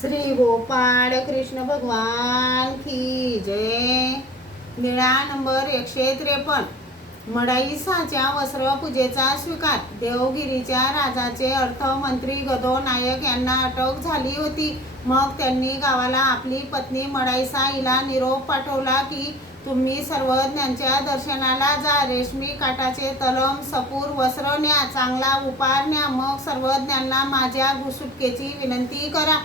श्री गोपाळ कृष्ण भगवान की जय। मेळा नंबर 153। मडाईसाच्या वस्त्रपूजेचा स्वीकार। देवगिरीच्या राजाचे अर्थमंत्री गदो नायक यांना अटक झाली होती। मग त्यांनी गावाला आपली पत्नी मडाईसा हिला निरोप पाठवला की तुम्ही सर्वज्ञांच्या दर्शनाला जा, रेशमी काठाचे तलम सपूर वस्त्र न्या, चांगला उपार न्या, मग सर्वज्ञांना माझ्या सुटकेची विनंती करा।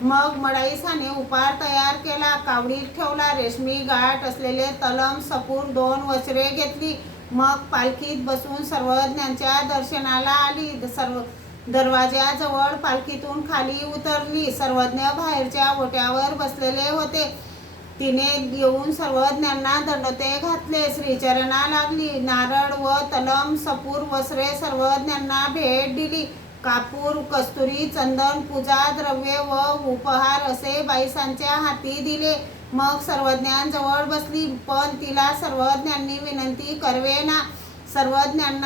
मग मडाईसाने उपार तयार केला, कावडीत ठेवला, रेशमी गाठ असलेले तलम सपूर 2 वस्त्रे घेतली। मग पालखीत बसून सर्वज्ञांच्या दर्शनाला आली। दरवाजाजवळ पालखीतून खाली उतरली। सर्वज्ञ बाहेरच्या ओट्यावर बसलेले होते। तिने येऊन सर्वज्ञांना दंडोते घातले, श्रीचरणा लागली, नारळ व तलम सपूर वस्त्रे सर्वज्ञांना भेट दिली। कापूर, कस्तुरी, चंदन, पूजा द्रव्ये व उपहार असे बाईसांच्या हाती दिले। मग सर्वज्ञांजवळ बसली, पण तिला सर्वज्ञांनी विनंती करवेना। सर्वज्ञांना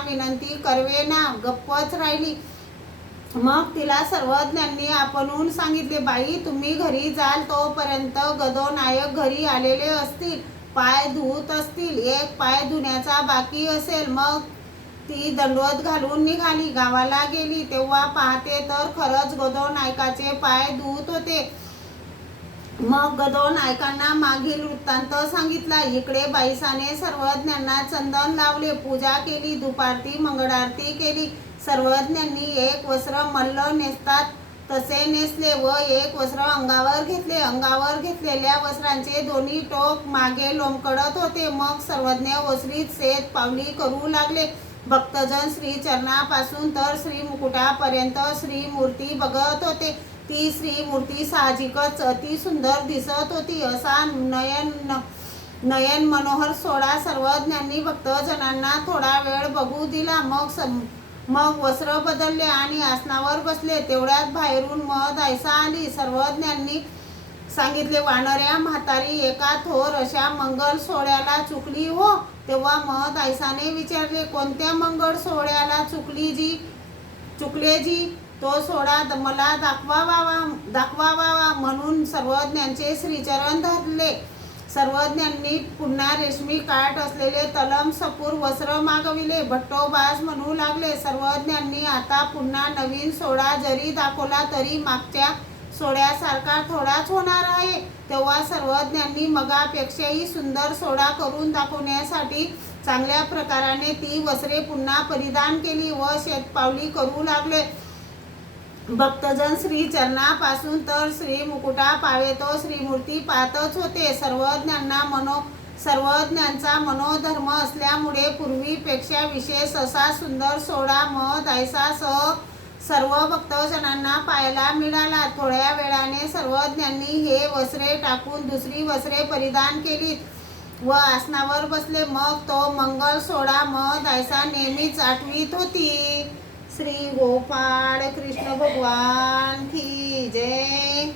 विनंती करवेना, गप्पच राहिली। मग तिला सर्वज्ञांनी आपणहून सांगितले, बाई तुम्ही घरी जाल तोपर्यंत गदो नायक घरी आलेले असतील, पाय धुत असतील, एक पाय धुण्याचा बाकी असेल। मग ती दंडवत घालून निघाली, गावाला गेली, तेव्हा पाहते तर खरंच गदो नायकाचे पाय धुत होते। मग गदो नायकांना मागील वृत्तांत सांगितला। इकडे बाईसाने सर्वज्ञांना चंदन लावले, पूजा केली, दुपारती मंगळारती केली। सर्वज्ञांनी एक वस्त्र मल्ल नेसतात तसे नेसले व एक वस्त्र अंगावर घेतले। अंगावर घेतलेल्या वस्त्रांचे दोन्ही टोक मागे लोंबकळत होते। मग सर्वज्ञ ओसरीत सेत पावली करू लागले। भक्तजन श्री चरणापासून तर श्री मुकुटापर्यंत श्री मूर्ती बघत होते। ती श्री मूर्ती साहजिकच अति सुंदर दिसत होती। असा नयन मनोहर सोहळा सर्वज्ञांनी भक्तजनांना थोडा वेळ बघू दिला। मग वस्त्र बदलले आणि आसनावर बसले। तेवढ्यात बाहेरून महदायसा आली। सर्वज्ञांनी सांगितले, वानऱ्या म्हातारी एका थोर अशा मंगल सोहळ्याला चुकली हो। तेव्हा महदायसाने विचारले, कोणत्या मंगळ सोहळ्याला चुकले जी? तो सोहळा मला दाखवावा म्हणून सर्वज्ञांचे श्रीचरण धरले। सर्वज्ञांनी पुन्हा रेशमी काठ असलेले तलम सपूर वस्त्र मागविले। भट्टोबास म्हणू लागले, सर्वज्ञांनी आता पुन्हा नवीन सोहळा जरी दाखवला तरी मागच्या सोहळ्यासारखा थोडाच होणार आहे। तेव्हा सर्वज्ञांनी मगापेक्षाही सुंदर सोहळा करून दाखवण्यासाठी चांगल्या प्रकाराने ती वस्त्रे पुन्हा परिधान केली व शेतपावली करू लागले। भक्तजन श्री चरणापासून तर श्री मुकुटा पावेतो श्रीमूर्ती पाहतच होते। सर्वज्ञांचा मनोधर्म असल्यामुळे पूर्वीपेक्षा विशेष असा सुंदर सोहळा महदायसासह सर्व भक्तजनांना पाहायला मिळाला। थोड्या वेळाने सर्वज्ञांनी हे वस्त्रे टाकून दुसरी वस्त्रे परिधान केली व आसनावर बसले। मग तो मंगल सोहळा महदायसा नेहमीच आठवीत होती। श्री गोपाळ कृष्ण भगवान की जय।